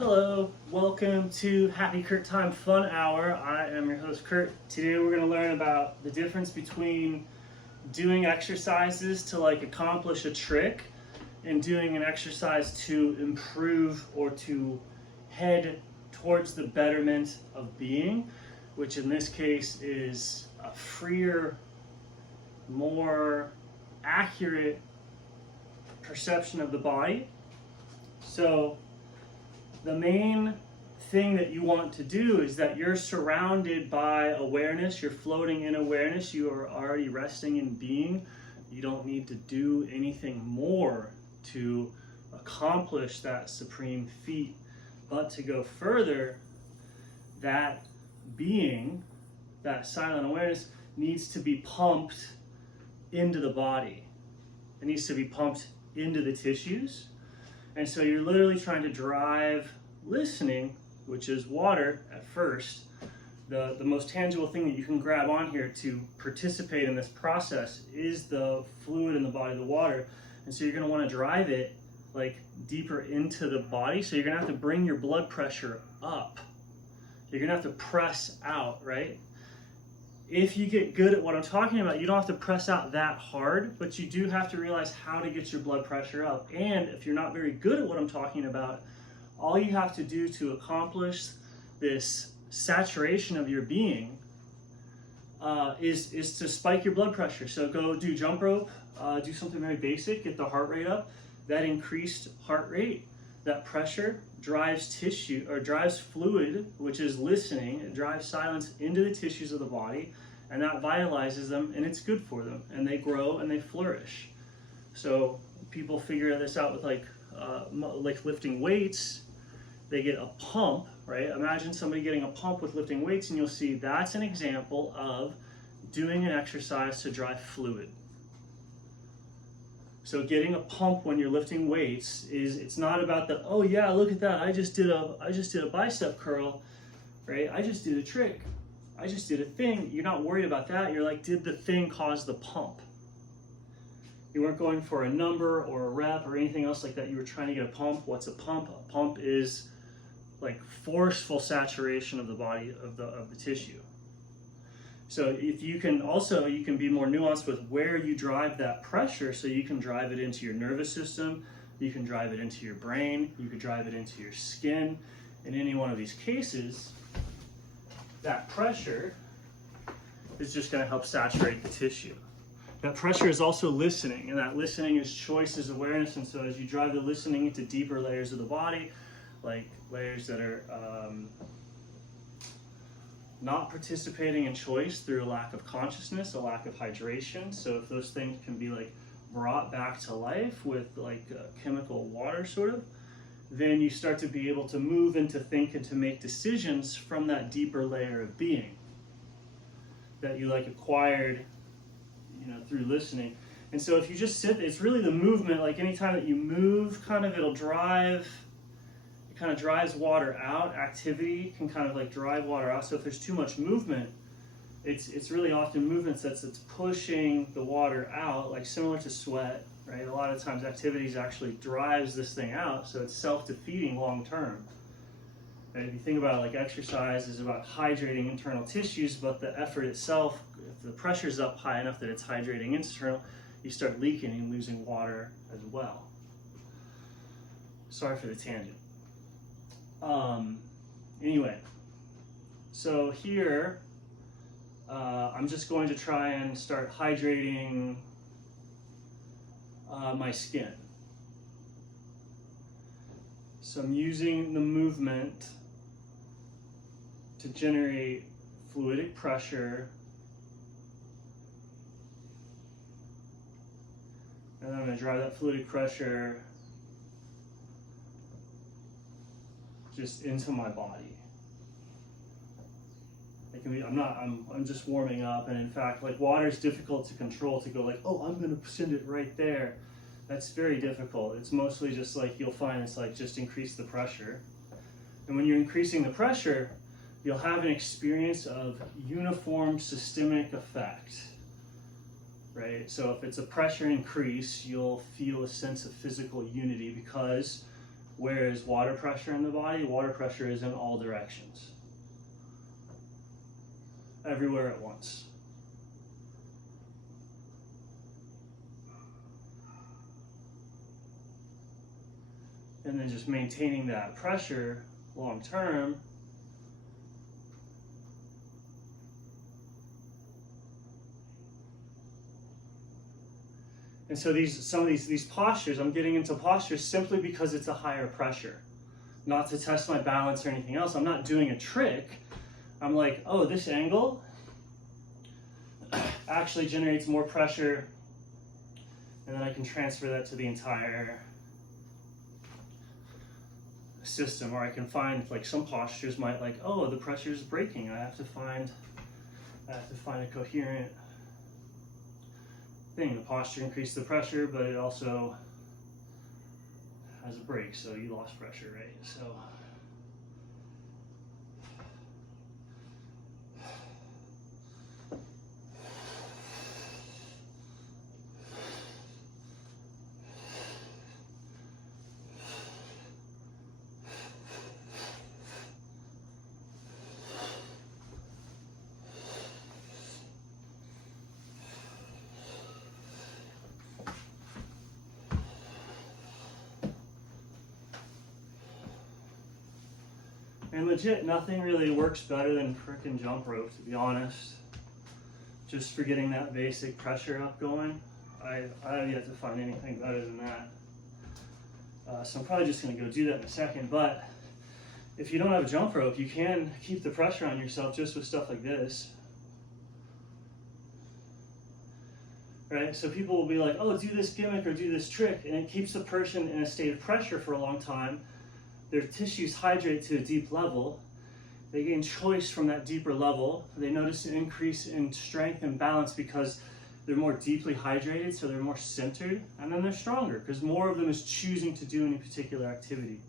Hello, welcome to Happy Kurt Time Fun Hour. I am your host Kurt. Today we're going to learn about the difference between doing exercises to accomplish a trick and doing an exercise to improve or to head towards the betterment of being, which in this case is a freer, more accurate perception of the body. So the main thing that you want to do is that you're surrounded by awareness, you're floating in awareness, you are already resting in being. You don't need to do anything more to accomplish that supreme feat, but to go further, that being, that silent awareness needs to be pumped into the body. It needs to be pumped into the tissues. And so you're literally trying to drive listening, which is water at first, the most tangible thing that you can grab on here to participate in this process is the fluid in the body, the water. And so you're going to want to drive it deeper into the body. So you're going to have to bring your blood pressure up. You're going to have to press out, right? If you get good at what I'm talking about, you don't have to press out that hard, but you do have to realize how to get your blood pressure up. And if you're not very good at what I'm talking about, all you have to do to accomplish this saturation of your being is to spike your blood pressure. So go do jump rope, do something very basic, get the heart rate up. That increased heart rate, that pressure drives tissue or drives fluid, which is listening. It drives silence into the tissues of the body, and that vitalizes them, and it's good for them, and they grow and they flourish. So people figure this out with like lifting weights. They get a pump, right? Imagine somebody getting a pump with lifting weights, and you'll see that's an example of doing an exercise to drive fluid. So getting a pump when you're lifting weights it's not about the, oh yeah, look at that, I just did a bicep curl, right? I just did a trick. I just did a thing. You're not worried about that. You're like, did the thing cause the pump? You weren't going for a number or a rep or anything else like that. You were trying to get a pump. What's a pump? A pump is forceful saturation of the body, of the tissue. So if you can also, you can be more nuanced with where you drive that pressure, so you can drive it into your nervous system, you can drive it into your brain, you can drive it into your skin. In any one of these cases, that pressure is just going to help saturate the tissue. That pressure is also listening, and that listening is choice, is awareness. And so as you drive the listening into deeper layers of the body, like layers that are not participating in choice through a lack of consciousness, a lack of hydration. So if those things can be brought back to life with chemical water sort of, then you start to be able to move and to think and to make decisions from that deeper layer of being that you acquired, through listening. And so if you just sit, it's really the movement. Anytime that you move, it'll drive. Kind of drives water out. Activity can kind of drive water out. So if there's too much movement, it's really often movements that's pushing the water out, similar to sweat, right? A lot of times activities actually drives this thing out, so it's self-defeating long term. And if you think about exercise is about hydrating internal tissues, but the effort itself, if the pressure's up high enough that it's hydrating internal, you start leaking and losing water as well. Sorry for the tangent. Anyway, so here I'm just going to try and start hydrating my skin. So I'm using the movement to generate fluidic pressure, and then I'm going to drive that fluidic pressure just into my body. It can be, I'm just warming up, and in fact, water is difficult to control, to go oh, I'm going to send it right there. That's very difficult. It's mostly just you'll find it's just increase the pressure. And when you're increasing the pressure, you'll have an experience of uniform systemic effect, right? So if it's a pressure increase, you'll feel a sense of physical unity because Whereas water pressure in the body, water pressure is in all directions, everywhere at once. And then just maintaining that pressure long term And so some of these postures, I'm getting into postures simply because it's a higher pressure, not to test my balance or anything else. I'm not doing a trick. I'm like, oh, this angle actually generates more pressure, and then I can transfer that to the entire system. Or I can find, like, some postures might, like, oh, the pressure is breaking. I have to find a coherent thing. The posture increased the pressure, but it also has a break, so you lost pressure, right? So and legit, nothing really works better than frickin' jump rope, to be honest. Just for getting that basic pressure up going. I have yet to find anything better than that. So I'm probably just gonna go do that in a second, but if you don't have a jump rope, you can keep the pressure on yourself just with stuff like this. Right? So people will be like, oh, do this gimmick or do this trick, and it keeps the person in a state of pressure for a long time. Their tissues hydrate to a deep level. They gain choice from that deeper level. They notice an increase in strength and balance because they're more deeply hydrated, so they're more centered, and then they're stronger because more of them is choosing to do any particular activity.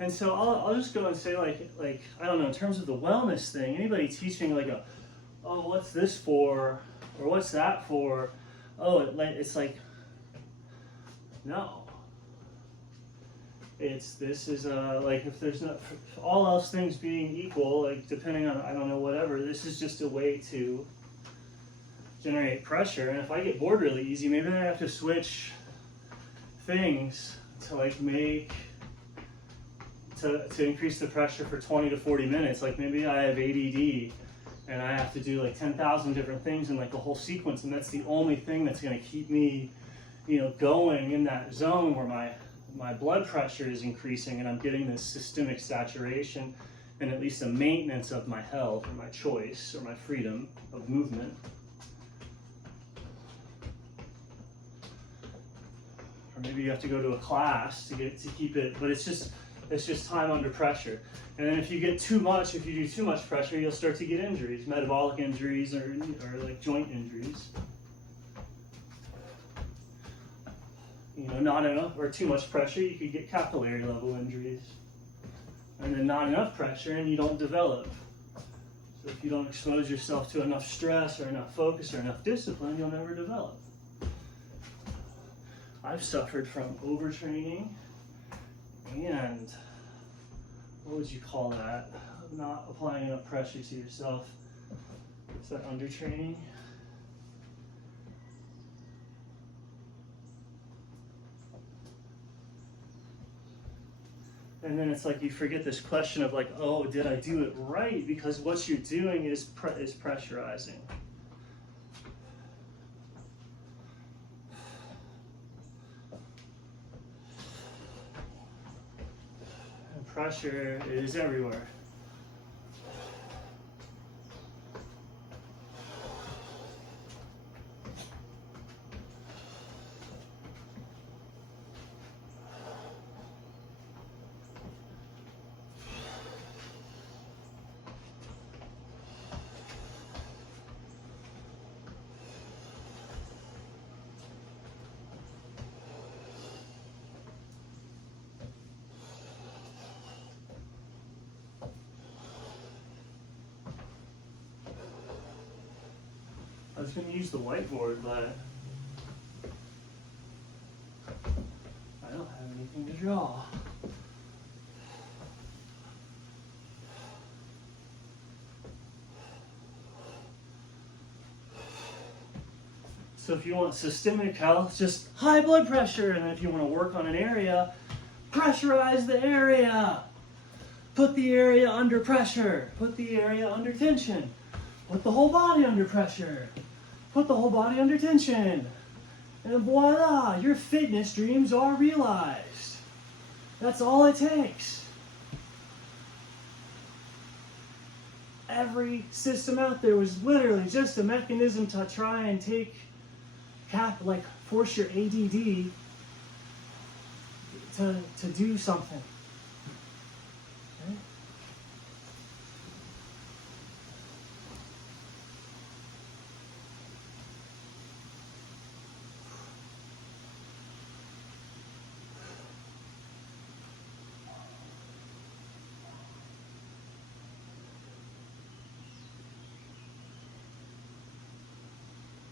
And so I'll just go and say, like I don't know, in terms of the wellness thing, anybody teaching like oh, what's this for, or what's that for? Oh, it's like, no. This is like, if there's not, all else things being equal, like depending on, I don't know, whatever, this is just a way to generate pressure. And if I get bored really easy, maybe I have to switch things to like make, to increase the pressure for 20 to 40 minutes. Like maybe I have ADD and I have to do like 10,000 different things in like a whole sequence, and that's the only thing that's going to keep me, going in that zone where my blood pressure is increasing and I'm getting this systemic saturation and at least a maintenance of my health or my choice or my freedom of movement. Or maybe you have to go to a class to keep it, but it's just time under pressure. And then if you do too much pressure, you'll start to get injuries, metabolic injuries or like joint injuries. Not enough or too much pressure, you could get capillary level injuries. And then not enough pressure and you don't develop. So if you don't expose yourself to enough stress or enough focus or enough discipline, you'll never develop. I've suffered from overtraining and, what would you call that? Not applying enough pressure to yourself. Is that undertraining? And then it's like you forget this question of like, oh, did I do it right? Because what you're doing is pressurizing. Pressure is everywhere. I was going to use the whiteboard, but I don't have anything to draw. So if you want systemic health, just high blood pressure. And then if you want to work on an area, pressurize the area. Put the area under pressure. Put the area under tension. Put the whole body under pressure. Put the whole body under tension. And voila, your fitness dreams are realized. That's all it takes. Every system out there was literally just a mechanism to try and force your ADD to do something. Okay?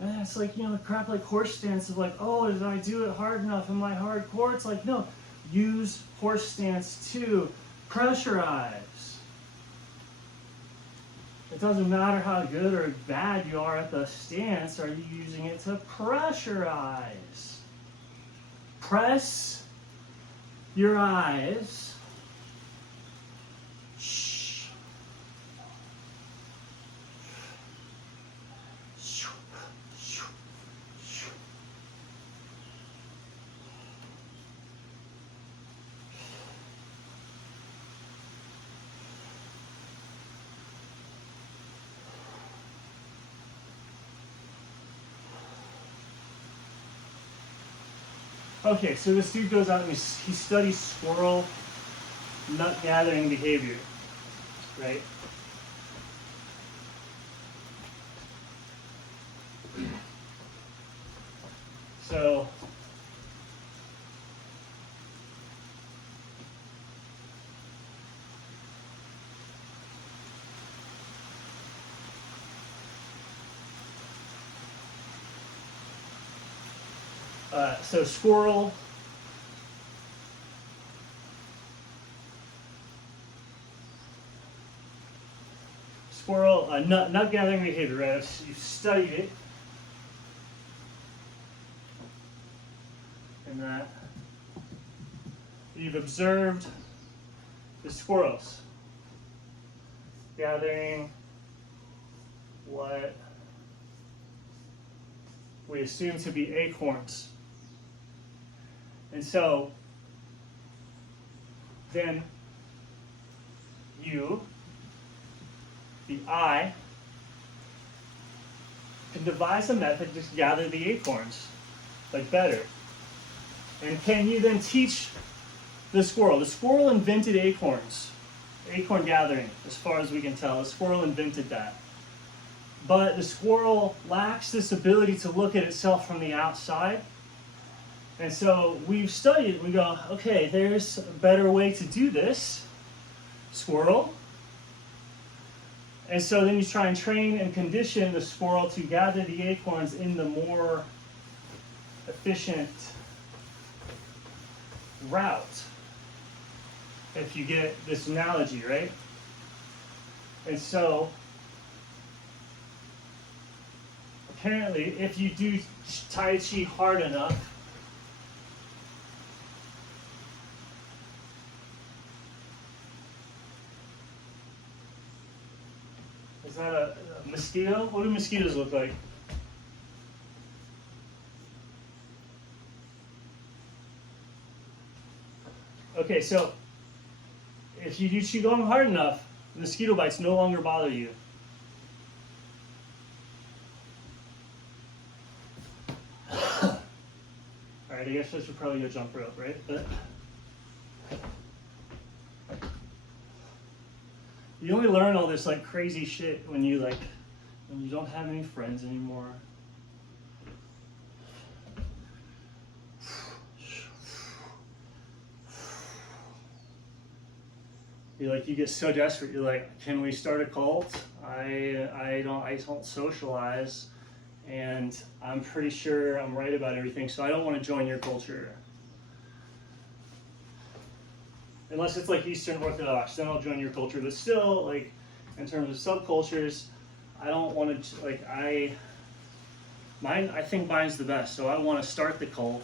And it's like, you know, the crap like horse stance of like, oh, did I do it hard enough? Am I hardcore? It's like, no, use horse stance to pressurize. It doesn't matter how good or bad you are at the stance, are you using it to pressurize? Press your eyes. Okay, so this dude goes out and he studies squirrel nut gathering behavior, right? So squirrel nut gathering behavior, right? You've studied it, and that you've observed the squirrels gathering what we assume to be acorns. And so then you, the eye, can devise a method to gather the acorns, like better. And can you then teach the squirrel? The squirrel invented acorns, acorn gathering, as far as we can tell. The squirrel invented that. But the squirrel lacks this ability to look at itself from the outside. And so we've studied, we go, okay, there's a better way to do this, squirrel. And so then you try and train and condition the squirrel to gather the acorns in the more efficient route, if you get this analogy, right? And so apparently if you do Tai Chi hard enough, is that a mosquito? What do mosquitoes look like? Okay, so if you do Qigong hard enough, mosquito bites no longer bother you. Alright, I guess I should probably go jump rope, right? But you only learn all this like crazy shit when you don't have any friends anymore. You get so desperate. You're like, can we start a cult? I don't socialize, and I'm pretty sure I'm right about everything, so I don't want to join your culture. Unless it's like Eastern Orthodox, then I'll join your culture. But still, like, in terms of subcultures, I don't want to, like, I think mine's the best, so I want to start the cult.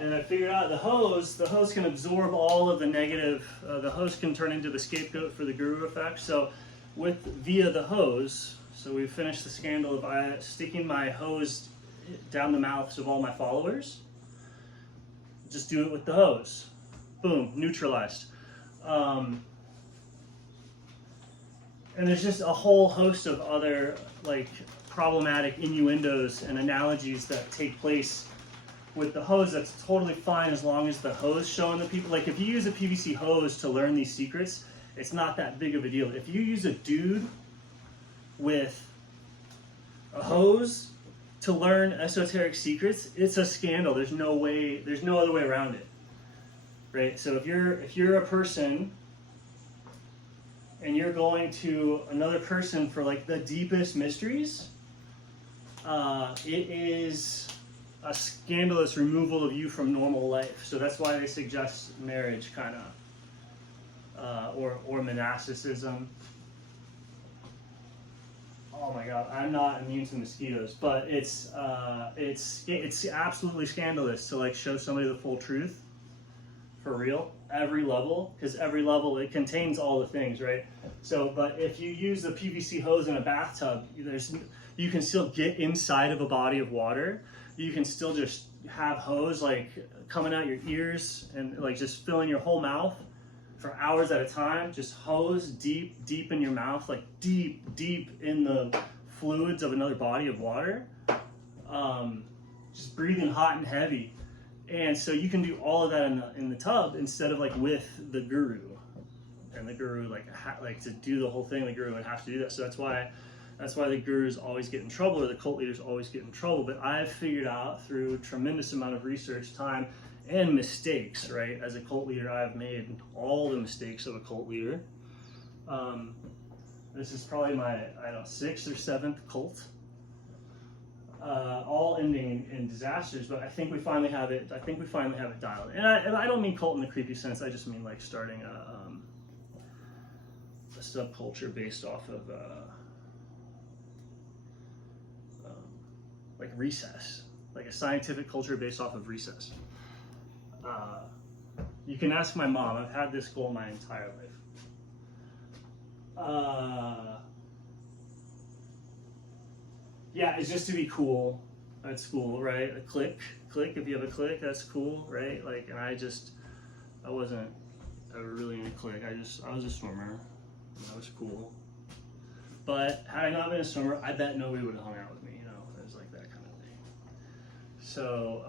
And I figured out the hose can absorb all of the negative, the hose can turn into the scapegoat for the guru effect. So via the hose, so we finished the scandal of sticking my hose down the mouths of all my followers. Just do it with the hose. Boom, neutralized. And there's just a whole host of other like problematic innuendos and analogies that take place with the hose. That's totally fine as long as the hose showing the people. Like if you use a PVC hose to learn these secrets, it's not that big of a deal. If you use a dude with a hose to learn esoteric secrets, it's a scandal. There's no other way around it, right? So if you're a person and you're going to another person for like the deepest mysteries, it is a scandalous removal of you from normal life. So that's why they suggest marriage, kind of, or monasticism. Oh my God, I'm not immune to mosquitoes, but it's absolutely scandalous to like show somebody the full truth, for real, every level, because every level it contains all the things, right? So, but if you use a PVC hose in a bathtub, you can still get inside of a body of water. You can still just have hose like coming out your ears and like just filling your whole mouth for hours at a time. Just hose deep in your mouth, like deep in the fluids of another body of water. Just breathing hot and heavy. And so you can do all of that in the tub instead of like with the guru. And the guru like to do the whole thing, the guru would have to do that. So that's why the gurus always get in trouble, or the cult leaders always get in trouble. But I've figured out through a tremendous amount of research, time, and mistakes, right? As a cult leader, I've made all the mistakes of a cult leader. This is probably my, 6th or 7th cult. All ending in disasters, but I think we finally have it. Dialed. And I don't mean cult in the creepy sense. I just mean like starting a subculture based off of like recess, like a scientific culture based off of recess. You can ask my mom. I've had this goal my entire life. Yeah, it's just to be cool at school, right? A clique. If you have a clique, that's cool, right? Like, and I wasn't ever really in a clique. I was a swimmer. That was cool. But had I not been a swimmer, I bet nobody would have hung out with me. You know, it was like that kind of thing. So.